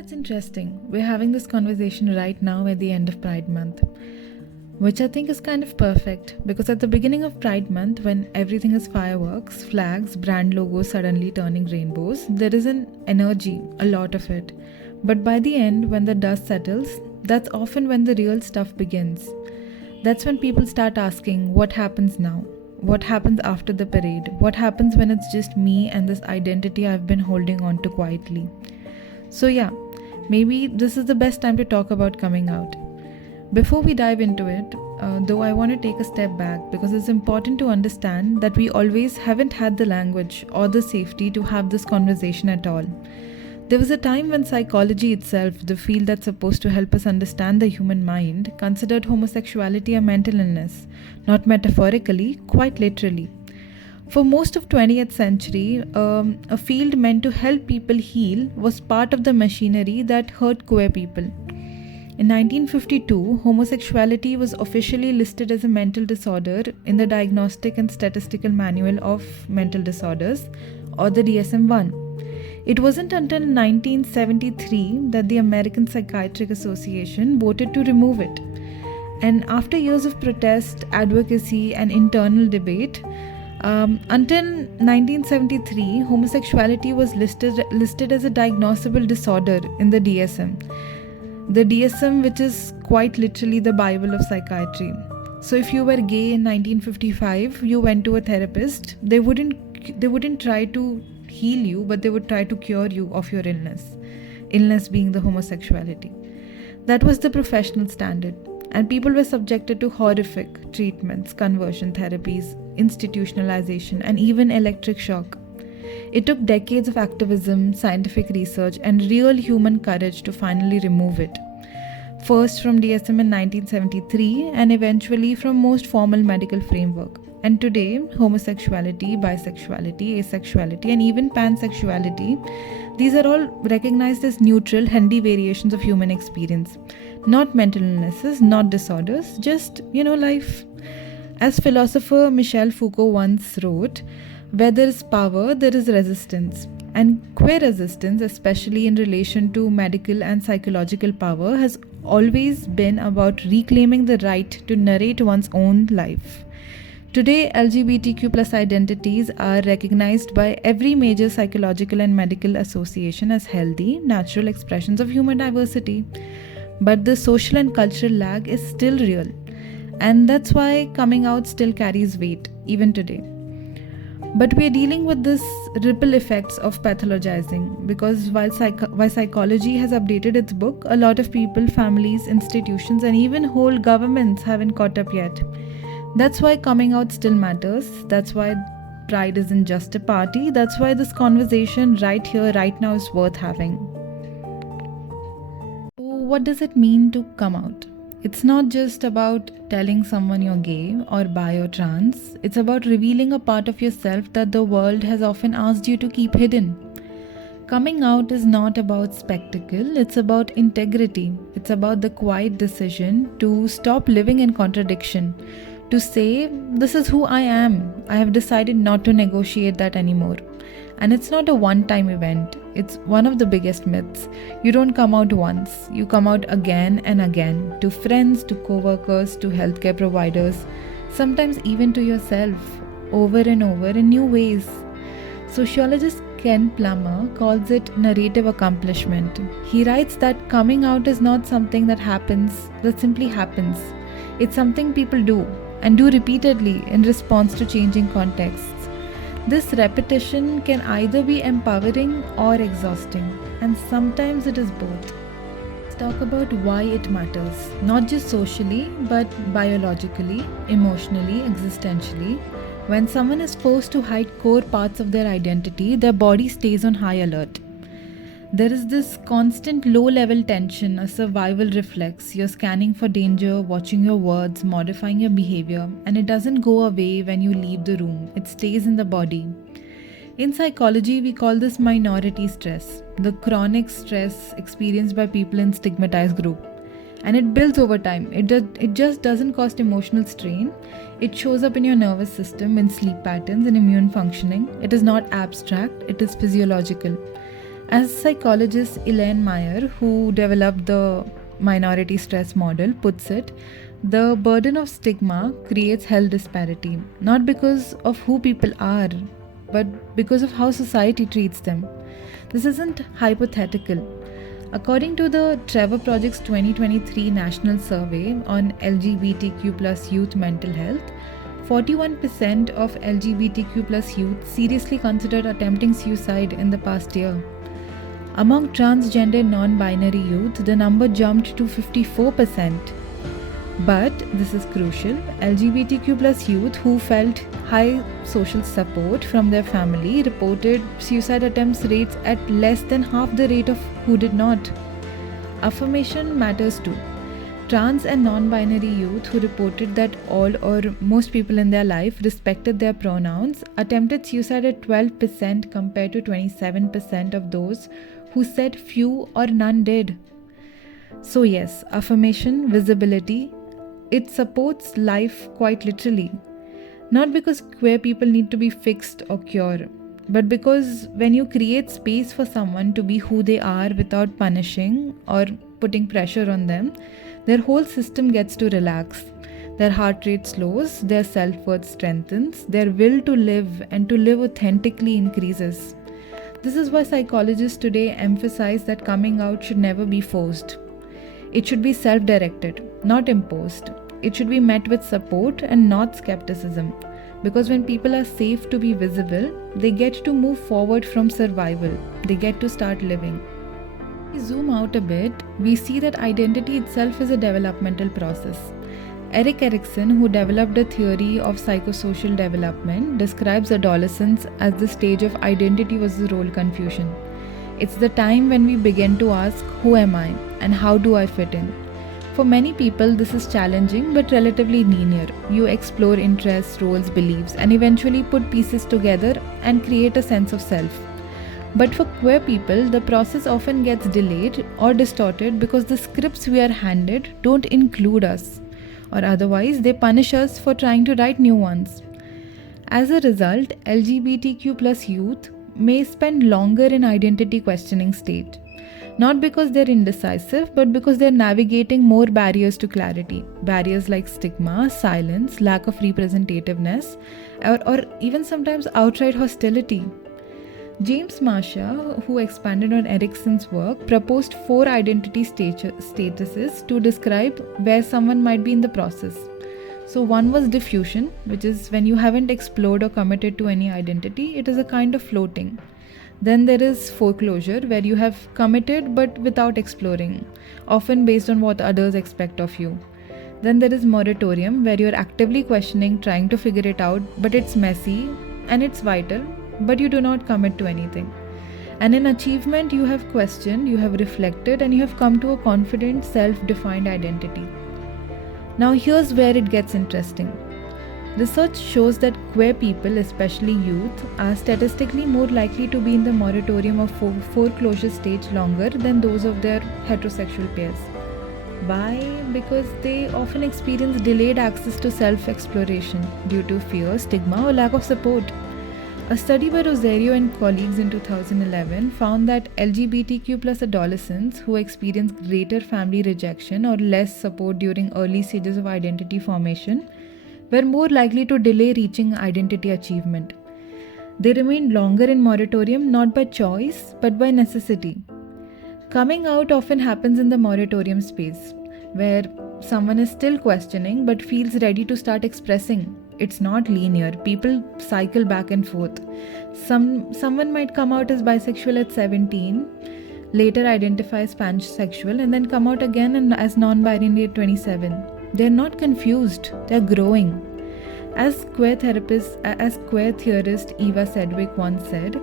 It's interesting. We're having this conversation right now at the end of Pride Month, which I think is kind of perfect because at the beginning of Pride Month, when everything is fireworks, flags, brand logos suddenly turning rainbows, there is an energy, a lot of it. But by the end, when the dust settles, that's often when the real stuff begins. That's when people start asking, what happens now? What happens after the parade? What happens when it's just me and this identity I've been holding on to quietly? So, yeah, maybe this is the best time to talk about coming out. Before we dive into it, though, I want to take a step back because it's important to understand that we always haven't had the language or the safety to have this conversation at all. There was a time when psychology itself, the field that's supposed to help us understand the human mind, considered homosexuality a mental illness, not metaphorically, quite literally. For most of 20th century, a field meant to help people heal was part of the machinery that hurt queer people. In 1952, homosexuality was officially listed as a mental disorder in the Diagnostic and Statistical Manual of Mental Disorders, or the DSM-1. It wasn't until 1973 that the American Psychiatric Association voted to remove it. And after years of protest, advocacy, and internal debate, until 1973, homosexuality was listed as a diagnosable disorder in the DSM. The DSM, which is quite literally the Bible of psychiatry. So if you were gay in 1955, you went to a therapist, they wouldn't try to heal you, but they would try to cure you of your illness being the homosexuality. That was the professional standard, and people were subjected to horrific treatments, conversion therapies, institutionalization, and even electric shock. It took decades of activism, scientific research, and real human courage to finally remove it. First from DSM in 1973, and eventually from most formal medical framework. And today, homosexuality, bisexuality, asexuality, and even pansexuality, these are all recognized as neutral, healthy variations of human experience. Not mental illnesses, not disorders, just, life. As philosopher Michel Foucault once wrote, where there is power, there is resistance. And queer resistance, especially in relation to medical and psychological power, has always been about reclaiming the right to narrate one's own life. Today, LGBTQ plus identities are recognized by every major psychological and medical association as healthy, natural expressions of human diversity. But the social and cultural lag is still real. And that's why coming out still carries weight, even today. But we are dealing with this ripple effects of pathologizing because while psychology has updated its book, a lot of people, families, institutions, and even whole governments haven't caught up yet. That's why coming out still matters. That's why Pride isn't just a party. That's why this conversation right here, right now is worth having. So what does it mean to come out? It's not just about telling someone you're gay or bi or trans. It's about revealing a part of yourself that the world has often asked you to keep hidden. Coming out is not about spectacle, it's about integrity. It's about the quiet decision to stop living in contradiction. To say, this is who I am. I have decided not to negotiate that anymore. And it's not a one-time event. It's one of the biggest myths. You don't come out once. You come out again and again. To friends, to co-workers, to healthcare providers. Sometimes even to yourself. Over and over in new ways. Sociologist Ken Plummer calls it narrative accomplishment. He writes that coming out is not something that simply happens. It's something people do. And do repeatedly in response to changing contexts. This repetition can either be empowering or exhausting, and sometimes it is both. Let's talk about why it matters, not just socially, but biologically, emotionally, existentially. When someone is forced to hide core parts of their identity, their body stays on high alert. There is this constant low-level tension, a survival reflex. You're scanning for danger, watching your words, modifying your behavior, and it doesn't go away when you leave the room. It stays in the body. In psychology, we call this minority stress, the chronic stress experienced by people in stigmatized group. And it builds over time. It just doesn't cause emotional strain. It shows up in your nervous system, in sleep patterns, in immune functioning. It is not abstract, it is physiological. As psychologist Elaine Meyer, who developed the minority stress model, puts it, the burden of stigma creates health disparity, not because of who people are, but because of how society treats them. This isn't hypothetical. According to the Trevor Project's 2023 National Survey on LGBTQ plus youth mental health, 41% of LGBTQ plus youth seriously considered attempting suicide in the past year. Among transgender non-binary youth, the number jumped to 54%. But, this is crucial, LGBTQ plus youth who felt high social support from their family reported suicide attempts rates at less than half the rate of who did not. Affirmation matters too. Trans and non-binary youth who reported that all or most people in their life respected their pronouns attempted suicide at 12% compared to 27% of those who said few or none did. So yes, affirmation, visibility, it supports life quite literally. Not because queer people need to be fixed or cured, but because when you create space for someone to be who they are without punishing or putting pressure on them, their whole system gets to relax. Their heart rate slows, their self-worth strengthens, their will to live and to live authentically increases. This is why psychologists today emphasize that coming out should never be forced. It should be self-directed, not imposed. It should be met with support and not skepticism. Because when people are safe to be visible, they get to move forward from survival. They get to start living. If we zoom out a bit, we see that identity itself is a developmental process. Erik Erikson, who developed a theory of psychosocial development, describes adolescence as the stage of identity versus role confusion. It's the time when we begin to ask, who am I and how do I fit in? For many people, this is challenging but relatively linear. You explore interests, roles, beliefs, and eventually put pieces together and create a sense of self. But for queer people, the process often gets delayed or distorted because the scripts we are handed don't include us, or otherwise they punish us for trying to write new ones. As a result, LGBTQ plus youth may spend longer in identity questioning state. Not because they're indecisive, but because they're navigating more barriers to clarity. Barriers like stigma, silence, lack of representativeness, or even sometimes outright hostility. James Marcia, who expanded on Erikson's work, proposed 4 identity statuses to describe where someone might be in the process. So one was diffusion, which is when you haven't explored or committed to any identity, it is a kind of floating. Then there is foreclosure, where you have committed but without exploring, often based on what others expect of you. Then there is moratorium, where you're actively questioning, trying to figure it out, but it's messy and it's vital, but you do not commit to anything. And in achievement, you have questioned, you have reflected, and you have come to a confident, self-defined identity. Now here's where it gets interesting. Research shows that queer people, especially youth, are statistically more likely to be in the moratorium of foreclosure stage longer than those of their heterosexual peers. Why? Because they often experience delayed access to self-exploration due to fear, stigma, or lack of support. A study by Rosario and colleagues in 2011 found that LGBTQ plus adolescents who experience greater family rejection or less support during early stages of identity formation were more likely to delay reaching identity achievement. They remained longer in moratorium not by choice but by necessity. Coming out often happens in the moratorium space, where someone is still questioning but feels ready to start expressing. It's not linear. People cycle back and forth. Someone might come out as bisexual at 17, later identify as pansexual, and then come out again as non-binary at 27. They're not confused, they're growing. As queer theorist Eva Sedgwick once said,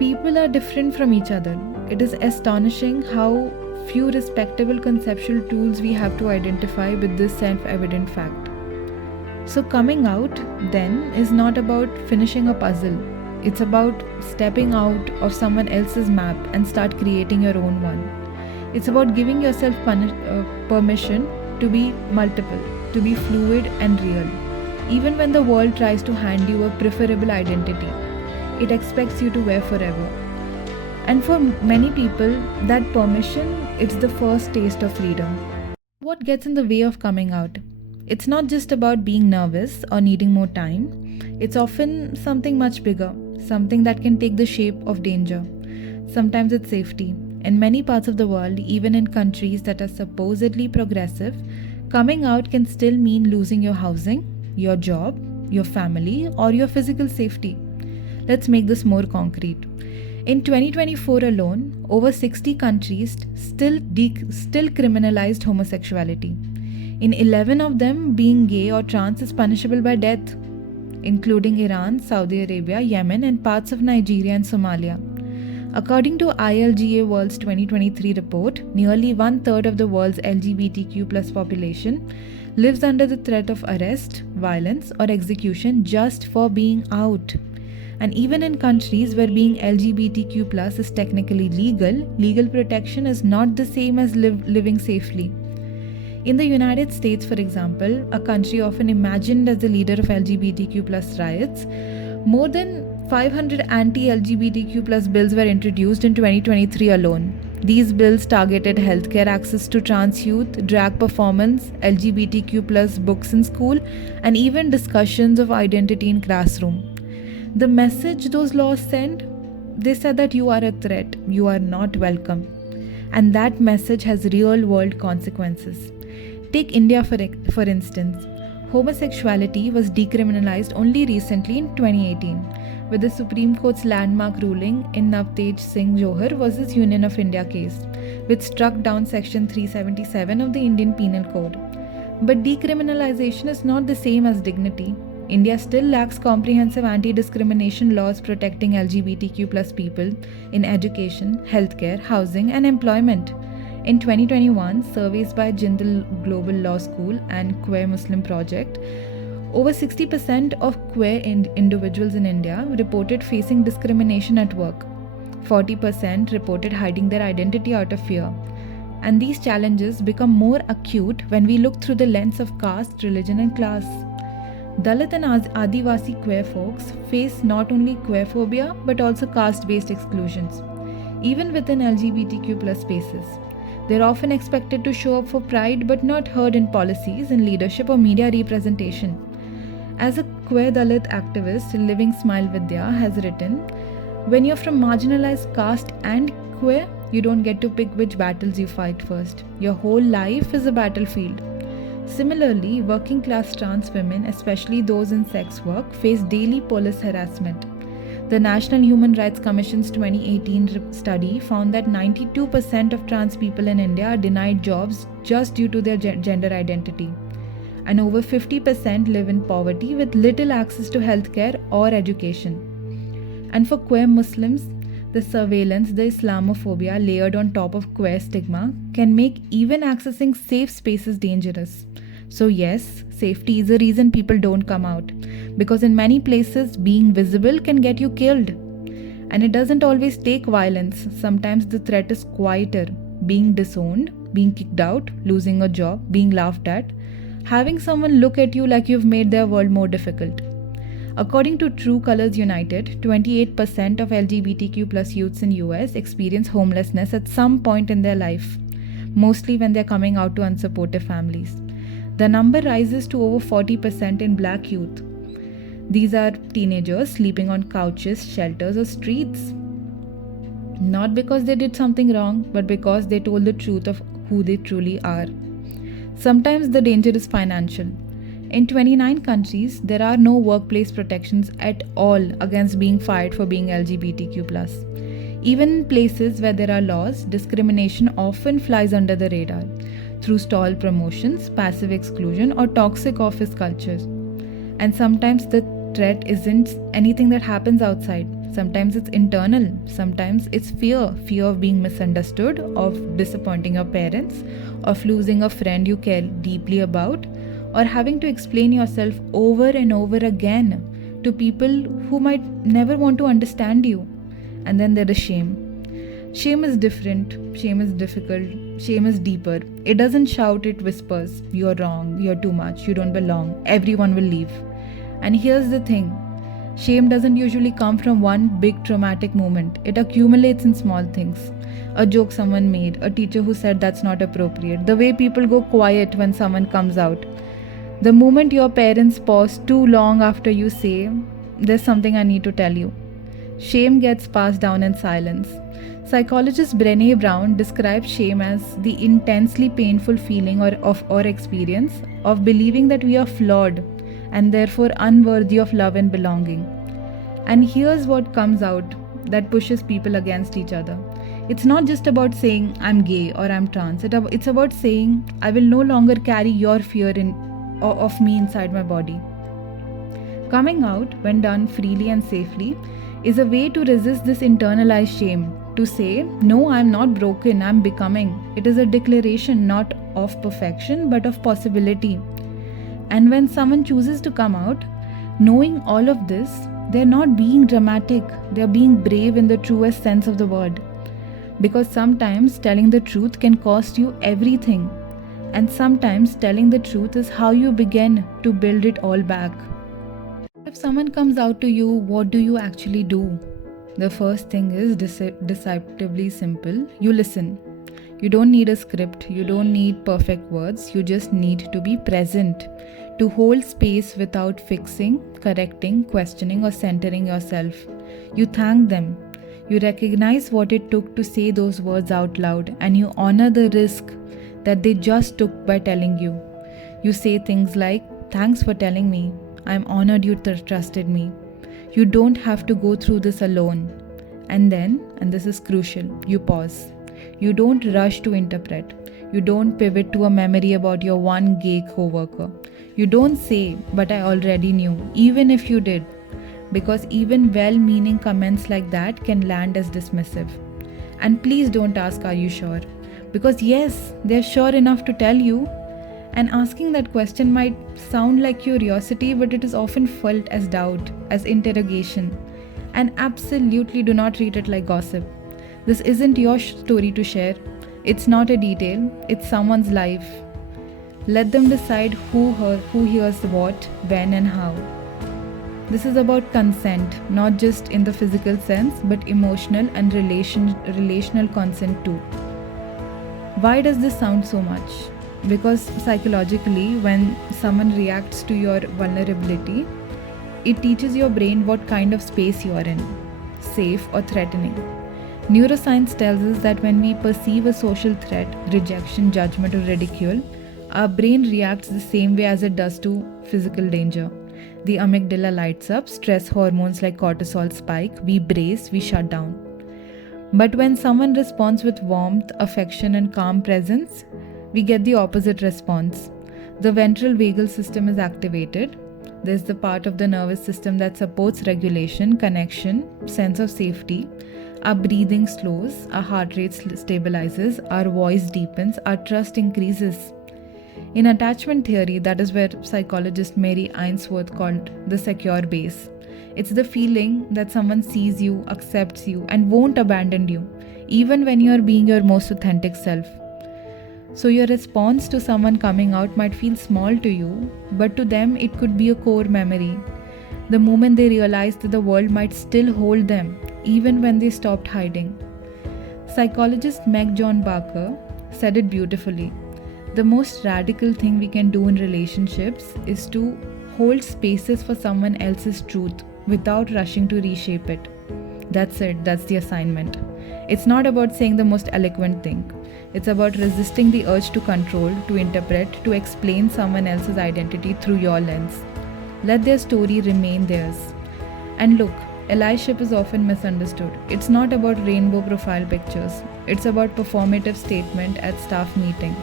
people are different from each other. It is astonishing how few respectable conceptual tools we have to identify with this self-evident fact. So coming out, then, is not about finishing a puzzle. It's about stepping out of someone else's map and start creating your own one. It's about giving yourself permission to be multiple, to be fluid and real. Even when the world tries to hand you a preferable identity, it expects you to wear forever. And for many people, that permission, it's the first taste of freedom. What gets in the way of coming out? It's not just about being nervous or needing more time. It's often something much bigger, something that can take the shape of danger. Sometimes it's safety. In many parts of the world, even in countries that are supposedly progressive, coming out can still mean losing your housing, your job, your family, or your physical safety. Let's make this more concrete. In 2024 alone, over 60 countries still criminalized homosexuality. In 11 of them, being gay or trans is punishable by death, including Iran, Saudi Arabia, Yemen, and parts of Nigeria and Somalia. According to ILGA World's 2023 report, nearly one-third of the world's LGBTQ+ population lives under the threat of arrest, violence, or execution just for being out. And even in countries where being LGBTQ+ is technically legal protection is not the same as living safely. In the United States, for example, a country often imagined as the leader of LGBTQ+ riots, more than 500 anti-LGBTQ+ bills were introduced in 2023 alone. These bills targeted healthcare access to trans youth, drag performance, LGBTQ+ books in school, and even discussions of identity in classroom. The message those laws sent, they said that you are a threat, you are not welcome. And that message has real-world consequences. Take India for instance. Homosexuality was decriminalized only recently in 2018, with the Supreme Court's landmark ruling in Navtej Singh Johar vs. Union of India case, which struck down Section 377 of the Indian Penal Code. But decriminalization is not the same as dignity. India still lacks comprehensive anti-discrimination laws protecting LGBTQ+ people in education, healthcare, housing, and employment. In 2021, surveys by Jindal Global Law School and Queer Muslim Project, over 60% of queer individuals in India reported facing discrimination at work. 40% reported hiding their identity out of fear. And these challenges become more acute when we look through the lens of caste, religion, and class. Dalit and Adivasi queer folks face not only queerphobia but also caste-based exclusions, even within LGBTQ+ spaces. They're often expected to show up for pride but not heard in policies, in leadership, or media representation. As a queer Dalit activist, Living Smile Vidya has written, when you're from marginalized caste and queer, you don't get to pick which battles you fight first. Your whole life is a battlefield. Similarly, working class trans women, especially those in sex work, face daily police harassment. The National Human Rights Commission's 2018 study found that 92% of trans people in India are denied jobs just due to their gender identity. And over 50% live in poverty with little access to healthcare or education. And for queer Muslims, the surveillance, the Islamophobia layered on top of queer stigma can make even accessing safe spaces dangerous. So yes, safety is a reason people don't come out, because in many places, being visible can get you killed. And it doesn't always take violence. Sometimes the threat is quieter. Being disowned, being kicked out, losing a job, being laughed at, having someone look at you like you've made their world more difficult. According to True Colors United, 28% of LGBTQ+ youths in US experience homelessness at some point in their life, mostly when they're coming out to unsupportive families. The number rises to over 40% in Black youth. These are teenagers sleeping on couches, shelters, or streets. Not because they did something wrong, but because they told the truth of who they truly are. Sometimes the danger is financial. In 29 countries, there are no workplace protections at all against being fired for being LGBTQ+. Even in places where there are laws, discrimination often flies under the radar through stall promotions, passive exclusion, or toxic office cultures. And sometimes the threat isn't anything that happens outside. Sometimes it's internal. Sometimes it's fear of being misunderstood, of disappointing your parents, of losing a friend you care deeply about, or having to explain yourself over and over again to people who might never want to understand you. And then there is shame. Shame is different. Shame is difficult. Shame is deeper. It doesn't shout, it whispers. You're wrong. You're too much. You don't belong. Everyone will leave. And here's the thing. Shame doesn't usually come from one big traumatic moment. It accumulates in small things. A joke someone made, a teacher who said that's not appropriate, the way people go quiet when someone comes out, the moment your parents pause too long after you say, "There's something I need to tell you." Shame gets passed down in silence. Psychologist Brené Brown describes shame as the intensely painful feeling or experience of believing that we are flawed and therefore unworthy of love and belonging. And here's what comes out that pushes people against each other. It's not just about saying I'm gay or I'm trans. It's about saying I will no longer carry your fear of me inside my body. Coming out, when done freely and safely, is a way to resist this internalized shame. To say, no, I'm not broken, I'm becoming. It is a declaration not of perfection but of possibility. And when someone chooses to come out, knowing all of this, they're not being dramatic, they're being brave in the truest sense of the word. Because sometimes telling the truth can cost you everything. And sometimes telling the truth is how you begin to build it all back. If someone comes out to you, what do you actually do? The first thing is deceptively simple. You listen. You don't need a script. You don't need perfect words. You just need to be present. To hold space without fixing, correcting, questioning, or centering yourself. You thank them. You recognize what it took to say those words out loud, and you honor the risk that they just took by telling you. You say things like, "Thanks for telling me. I'm honored you trusted me. You don't have to go through this alone." And then, and this is crucial, you pause. You don't rush to interpret. You don't pivot to a memory about your one gay coworker. You don't say, "But I already knew," even if you did. Because even well-meaning comments like that can land as dismissive. And please don't ask, "Are you sure?" Because yes, they're sure enough to tell you. And asking that question might sound like curiosity, but it is often felt as doubt, as interrogation. And absolutely do not treat it like gossip. This isn't your story to share. It's not a detail, it's someone's life. Let them decide who hears what, when, and how. This is about consent, not just in the physical sense, but emotional and relational consent too. Why does this sound so much? Because psychologically, when someone reacts to your vulnerability, it teaches your brain what kind of space you are in, safe or threatening. Neuroscience tells us that when we perceive a social threat, rejection, judgment, or ridicule, our brain reacts the same way as it does to physical danger. The amygdala lights up, stress hormones like cortisol spike, we brace, we shut down. But when someone responds with warmth, affection, and calm presence, we get the opposite response. The ventral vagal system is activated. There's the part of the nervous system that supports regulation, connection, sense of safety. Our breathing slows, our heart rate stabilizes, our voice deepens, our trust increases. In attachment theory, that is where psychologist Mary Ainsworth called the secure base. It's the feeling that someone sees you, accepts you, and won't abandon you, even when you're being your most authentic self. So your response to someone coming out might feel small to you, but to them it could be a core memory. The moment they realize that the world might still hold them, even when they stopped hiding. Psychologist Meg John Barker said it beautifully. The most radical thing we can do in relationships is to hold spaces for someone else's truth without rushing to reshape it. That's it, that's the assignment. It's not about saying the most eloquent thing. It's about resisting the urge to control, to interpret, to explain someone else's identity through your lens. Let their story remain theirs. And look, allyship is often misunderstood. It's not about rainbow profile pictures. It's about performative statement at staff meeting.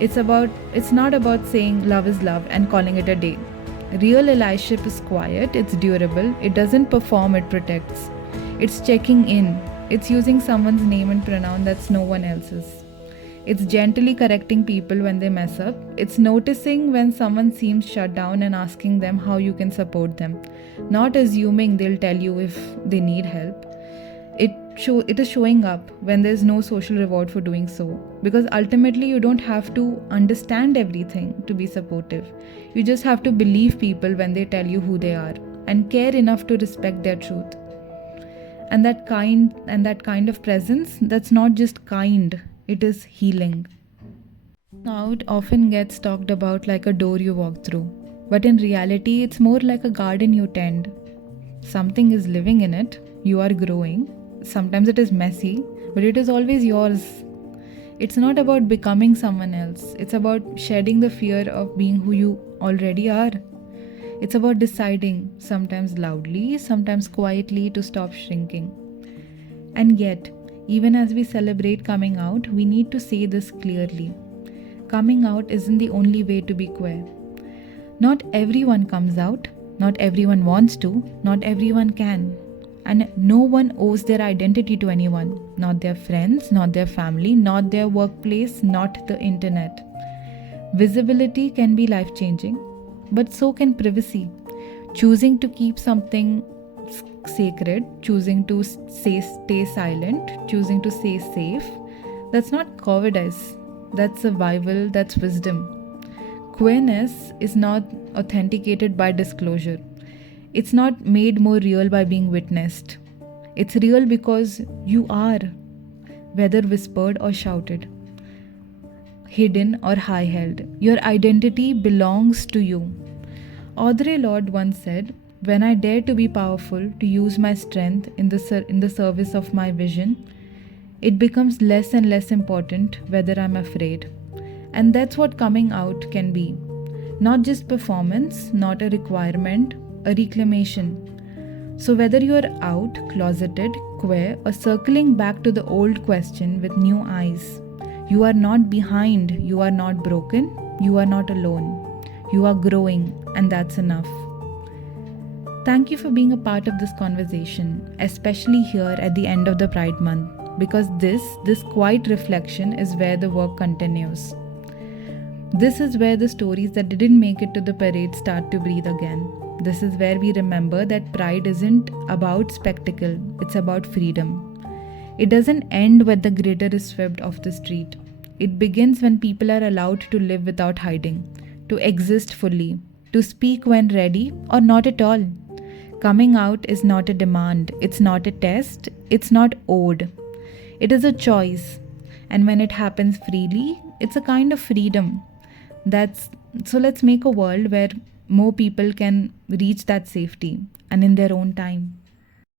It's not about saying love is love and calling it a day. Real allyship is quiet, it's durable, it doesn't perform, it protects. It's checking in. It's using someone's name and pronoun that's no one else's. It's gently correcting people when they mess up. It's noticing when someone seems shut down and asking them how you can support them. Not assuming they'll tell you if they need help. It is showing up when there's no social reward for doing so. Because ultimately you don't have to understand everything to be supportive. You just have to believe people when they tell you who they are. and care enough to respect their truth. And that kind of presence, that's not just kind, it is healing. Out often gets talked about like a door you walk through, but in reality, it's more like a garden you tend. Something is living in it, you are growing. Sometimes it is messy, but it is always yours. It's not about becoming someone else, it's about shedding the fear of being who you already are. It's about deciding, sometimes loudly, sometimes quietly, to stop shrinking. And yet, even as we celebrate coming out, we need to say this clearly. Coming out isn't the only way to be queer. Not everyone comes out, not everyone wants to, not everyone can. And no one owes their identity to anyone, not their friends, not their family, not their workplace, not the internet. Visibility can be life changing, but so can privacy. Choosing to keep something sacred, choosing to stay silent, choosing to stay safe, that's not cowardice, that's survival, that's wisdom. Queerness is not authenticated by disclosure. It's not made more real by being witnessed. It's real because you are, whether whispered or shouted, hidden or high held. Your identity belongs to you. Audre Lorde once said, "When I dare to be powerful, to use my strength in the service of my vision, it becomes less and less important whether I'm afraid." And that's what coming out can be. Not just performance, not a requirement, a reclamation. So whether you're out, closeted, queer, or circling back to the old question with new eyes, you are not behind, you are not broken, you are not alone. You are growing, and that's enough. Thank you for being a part of this conversation, especially here at the end of the Pride Month, because this quiet reflection is where the work continues. This is where the stories that didn't make it to the parade start to breathe again. This is where we remember that pride isn't about spectacle, it's about freedom. It doesn't end when the glitter is swept off the street. It begins when people are allowed to live without hiding, to exist fully, to speak when ready or not at all. Coming out is not a demand, it's not a test, it's not owed. It is a choice. And when it happens freely, it's a kind of freedom. So let's make a world where more people can reach that safety and in their own time.